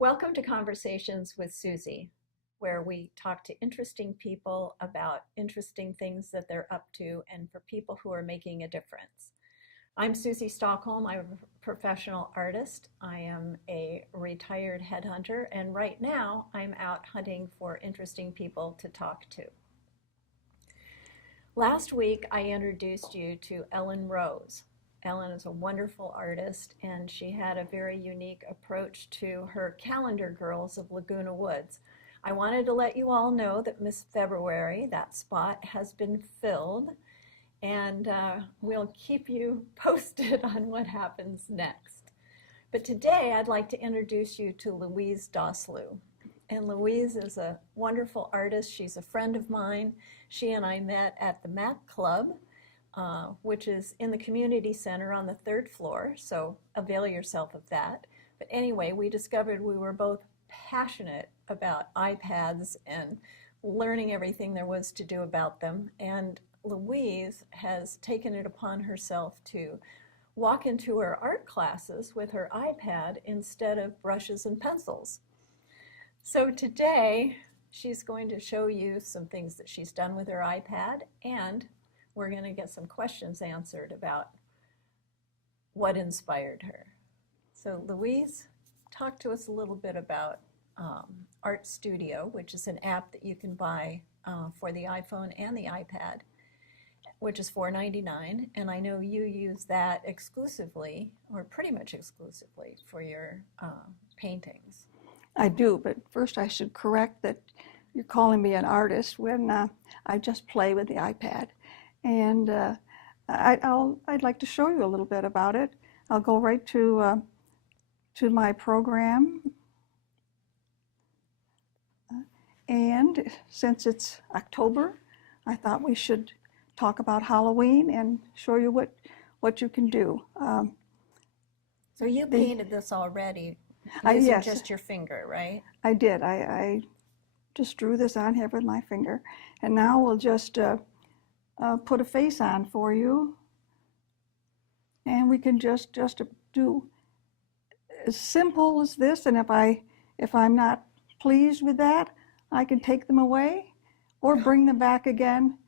Welcome to Conversations with Susie, where we talk to interesting people about interesting things that they're up to and for people who are making a difference. I'm Susie Stockholm. I'm a professional artist. I am a retired headhunter, and right now I'm out hunting for interesting people to talk to. Last week I introduced you to Ellen Rose. Ellen is a wonderful artist, and she had a very unique approach to her calendar girls of Laguna Woods. I wanted to let you all know that Miss February, that spot, has been filled, and we'll keep you posted on what happens next. But today I'd like to introduce you to Louise Doslu. And Louise is a wonderful artist. She's a friend of mine. She and I met at the Map Club, which is in the community center on the 3rd floor, so avail yourself of that. But anyway, we discovered we were both passionate about iPads and learning everything there was to do about them, and Louise has taken it upon herself to walk into her art classes with her iPad instead of brushes and pencils. So today she's going to show you some things that she's done with her iPad, and we're going to get some questions answered about what inspired her. So Louise, talk to us a little bit about ArtStudio, which is an app that you can buy for the iPhone and the iPad, which is $4.99. And I know you use that exclusively, or pretty much exclusively, for your paintings. I do, but first I should correct that you're calling me an artist when I just play with the iPad. And I'd like to show you a little bit about it. I'll go right to my program. And since it's October, I thought we should talk about Halloween and show you what you can do. So you painted this already using yes, just your finger, right? I did. I just drew this on here with my finger. And now we'll just put a face on for you, and we can just do as simple as this. And if I'm not pleased with that, I can take them away or bring them back again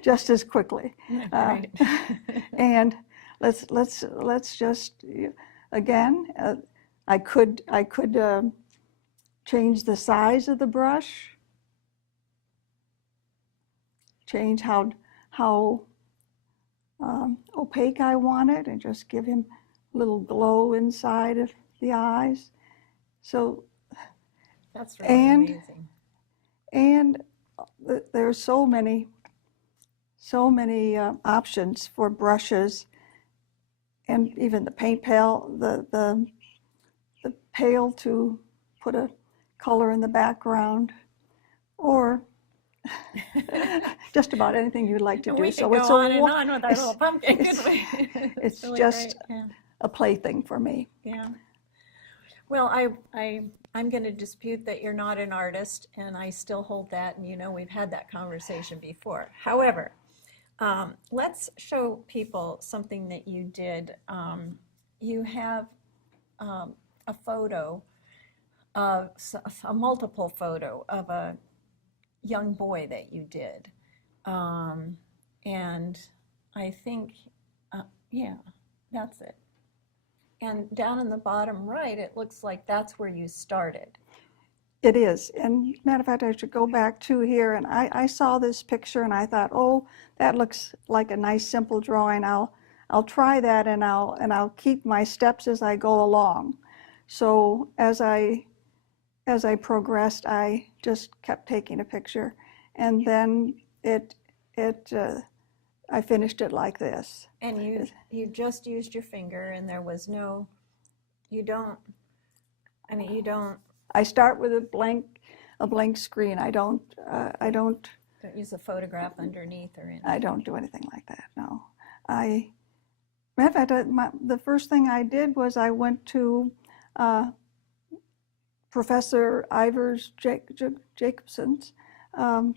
just as quickly. Right. And let's just again. I could change the size of the brush. Change how opaque I want it, and just give him a little glow inside of the eyes. So that's really amazing. And there's so many options for brushes, and even the paint pail, the pail to put a color in the background, or just about anything you'd like to do. We so could it's go on and on with our little pumpkin, couldn't we? It's really just great. Yeah. a plaything for me. Yeah. Well, I'm going to dispute that you're not an artist, and I still hold that, and you know we've had that conversation before. However, let's show people something that you did. You have a photo, a multiple photo of a young boy that you did, and I think, yeah, that's it. And down in the bottom right, it looks like that's where you started. It is, and matter of fact, I should go back to here, and I saw this picture and I thought, oh, that looks like a nice simple drawing. I'll try that, and I'll keep my steps as I go along. So as I progressed, I just kept taking a picture, and then I finished it like this. And you just used your finger, and there was no, you don't. I start with a blank screen. I don't Don't use a photograph underneath or anything. I don't do anything like that, no. Matter of fact, the first thing I did was I went to Professor Ivers Jacobson's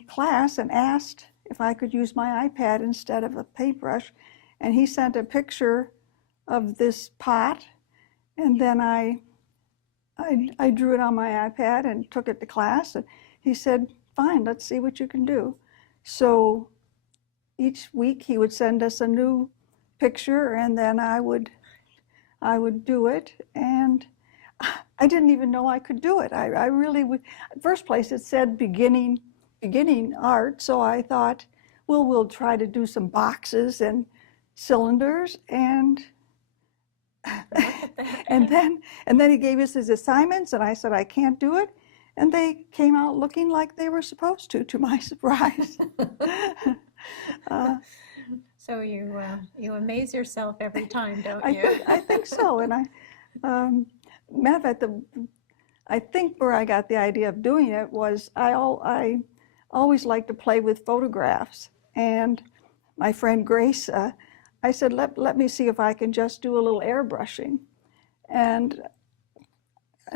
class and asked if I could use my iPad instead of a paintbrush. And he sent a picture of this pot, and then I drew it on my iPad and took it to class. And he said, fine, let's see what you can do. So each week he would send us a new picture, and then I would do it. And I didn't even know I could do it. I really would. First place it said beginning art, so I thought, well, we'll try to do some boxes and cylinders, and and then he gave us his assignments, and I said I can't do it, and they came out looking like they were supposed to my surprise. So you amaze yourself every time, don't you? I think so, and matter of fact, I think where I got the idea of doing it was I always liked to play with photographs, and my friend Grace, I said, let me see if I can just do a little airbrushing, and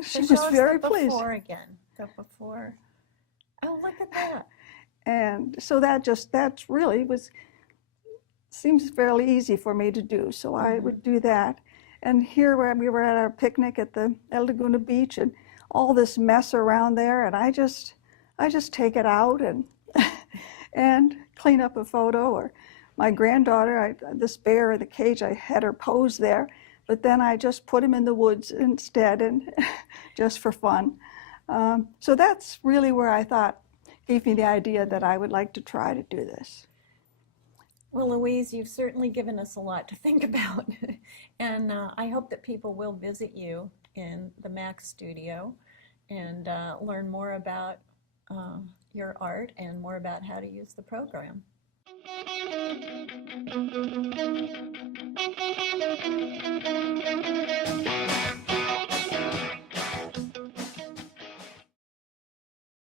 she was very pleased. Before again, the before. Oh, look at that! And so that really seems fairly easy for me to do. So I would do that. And here we were at our picnic at the El Laguna Beach, and all this mess around there, and I just take it out and and clean up a photo. Or my granddaughter, this bear in the cage, I had her pose there, but then I just put him in the woods instead, and just for fun. So that's really where I thought gave me the idea that I would like to try to do this. Well, Louise, you've certainly given us a lot to think about, and I hope that people will visit you in the Mac Studio and learn more about your art and more about how to use the program.